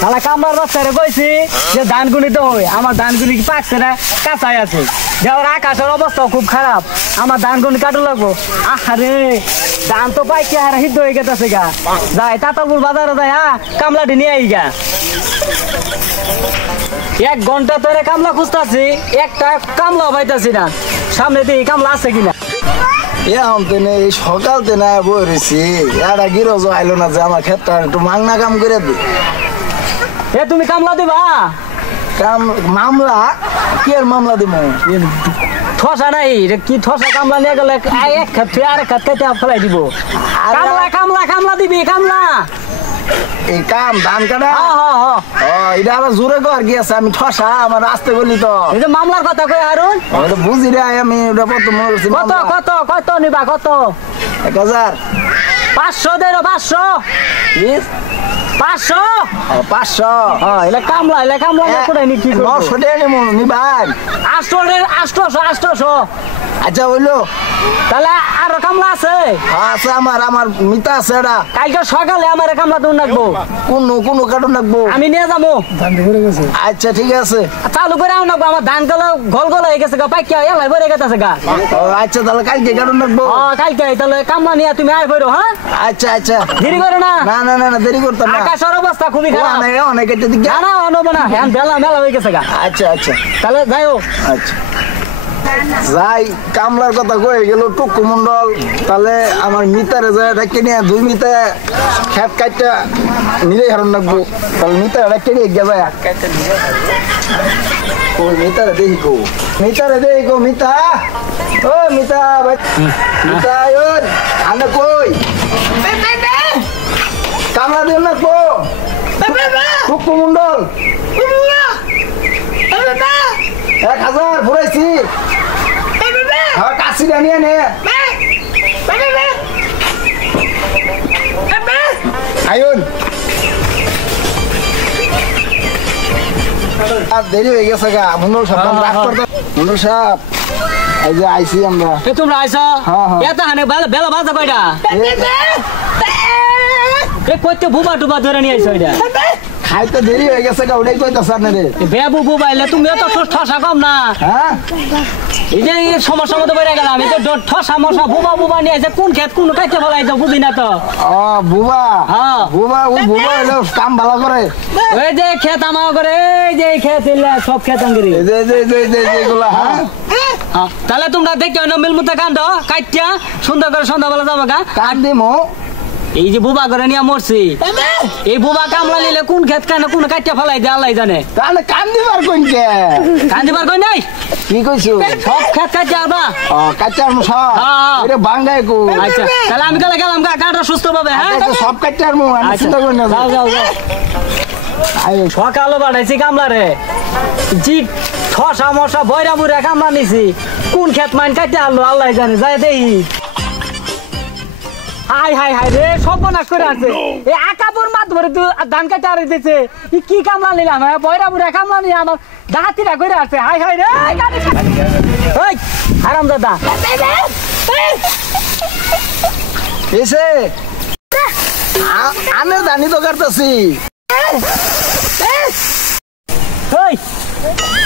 তাহলে কামবার বাচ্চারে কইছি যে ধান গুনিতে হয়, আমার ধান গুনি কি পাকছে না কাঁচাই আছে, যাওয়ার আকাশের অবস্থাও খুব খারাপ, আমার ধান গুনি কাটু লাগবো। আরে ধান তো পাইকে আর সিদ্ধ হয়ে গেছে গা, যাই তাতাপুর বাজারে যাই কামলাটি নিয়ে আই গা। 1 ঘন্টা ধরে কামলা খুঁজতাছি, একটা কামলা পাইতাছি না, সামনে দিয়ে কামলা আছে কিনা। এখন তেনে এই সকাল তেনে বইছি একটা গিরজ আইলো না যে আমার ক্ষেতটা একটু মাংনা কাম করে দি। তুমি কামলা দিবা? কাম মামলা কি আর মামলা দিব? ঠসা নাই কি ঠসা কামলা নিয়ে গেলে এক খাত আর এক খাত কেটে ফেলাই দিব। কামলা কামলা কামলা দিবি কামলা। এই কাম ধান কাটা এটা আবার জোরে কর কি আছে, আমি ঠসা আমার আসতে বলি তো মামলার কথা কই আরুন বুঝি রে আমি ওটা প্রথম কত কত কত নিবা কত? 1000 500 দেরো 500 500 500 এলা কামলা করে নি কি করব? 900 টাকা নিমু নিবান 800 আচ্ছা হইলো তাহলে আর কামলা আছে? আছে আমার মিতা আছে এটা কালকে সকালে আমার কামলা দুন লাগবো। কোন কাটুন লাগবো? আমি নিয়ে যাবো। আচ্ছা ঠিক আছে চালু করে আও না, আমার ধান গুলো গোল গোল হয়ে গেছে গা, পাইকা এলাই ভরে গেছে গা। আচ্ছা তাহলে কালকে কাটুন লাগবো। কালকে তাহলে কামলা নিয়ে তুমি আয় ভরো। হ্যাঁ আচ্ছা আচ্ছা দেরি করো না। না দেরি করতাম না, আকাশের অবস্থা খুবই খারাপ। অনেক একটা দিকে না অনব না, হ্যাঁ মেলা হয়ে গেছে গা। আচ্ছা তাহলে যাইও। আচ্ছা যাই কামলার কথা কয়ে গেল টুকু মন্ডল, তাহলে আমার মিতারে যায় রেখে নিয়ে 2 মিতা খেত কাটটা নিলে হারণ রাখবো, তাহলে মিতারে রেখে নিয়ে গিয়ে যায় ওই মিতারে দেখি গো মিতা ও মিতা মিতা আনে কই কামলা দিন রাখবো টুকু মন্ডল 1000 ফুরাইছি কাশিটা নিয়ে নে আয়ুন আর দেরি হয়ে গেছে গা। মুন্ডল সাহেব মুন্ডল সাহেব এই যে আইসি আমরা। তোমরা আইসা এত হানে বেলা বাজা কয়টা? কইতে বুবা টুবা ধরে নিয়ে আইসো এটা খাইতে দেরি হয়ে গেছে গা, ওটাই কইতাছ না রে বেবু বুবাইলে তুমি তো ঠসা কম না। হ্যাঁ এই যে সমস্যা মতো বেড়ে গেলাম, এই তো ঠসা মশা বুবা নিয়ে আসে, কোন ক্ষেত কোন কাইতে ফেলাই তো বুঝি না তো। বুবা বুবা হলো কাম ভালো করে। ওই যে ক্ষেত আমার করে, এই যে ক্ষেত সব ক্ষেত আঙ্গিরি যেগুলা। হ্যাঁ তাহলে তোমরা দেখতে হয় না মিলমুতে কান্দ কাইটিয়া সুন্দর করে সন্ধ্যাবেলা যাবো গা। কান দিমো এই যে বুবা করে নিয়ে মরছি, এই বুবা কামলা নিলে কোন ক্ষেত কেন কোন কাটিয়া ফেলাই দে আল্লাহ জানে। তাহলে কান্দিবার কইকে কান্দিবার কই নাই কি কইছো? সব ক্ষেত কাটিয়া আবা কাটার মশা এটা বাঙ্গায় কো। আচ্ছা তাহলে আমি গেলাম কাটা সুস্থ পাবে। হ্যাঁ সব কাটার মু আমি চিন্তা করি না। যাও সকালে বাড়াইছি কামলা রে, জি ঠসা মশা বয়রা বুড়া কামলা নিছি, কোন ক্ষেত মাইন কাটিয়া আনলো আল্লাহ জানে, যাই দেখি। হাই রে সর্বনাশ করে আছে, এই আকাপুর মাত ভরে ধান কাটা আর দিতেছে, কি কামলা নিলাম বয়রা বুড়া কামলা নিয়ে আমার ডাহাতিরা করে আছে। হাই রে আরাম দাদা এসে আনের দানি তো কাটতেছি।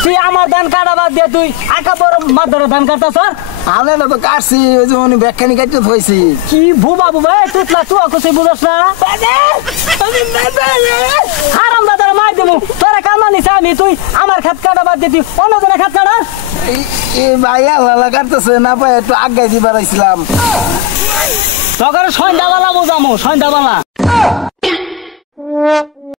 তুই আমার ধান কাটা বাদ দিয়ে তুই আকাপুর মাত ধরে ধান কাটতাছ? আনে না তো কাটছি, ওই যে উনি ব্যাখ্যানি কাটতে হয়েছি। কি বুবা তুতলা তুই কিছু বুঝস না? হারাম দাদার মার দেবো, তোরা কামলা নিছে আমি, তুই আমার খাত কাটা বাদ দিয়ে তুই অন্য জনের খাত কাটা। এই ভাইয়া লালা কাটতেছে না পাই, একটু আগাই দিবার আইছিলাম। তখন সন্ধ্যাবেলা বোঝামো, সন্ধ্যাবেলা।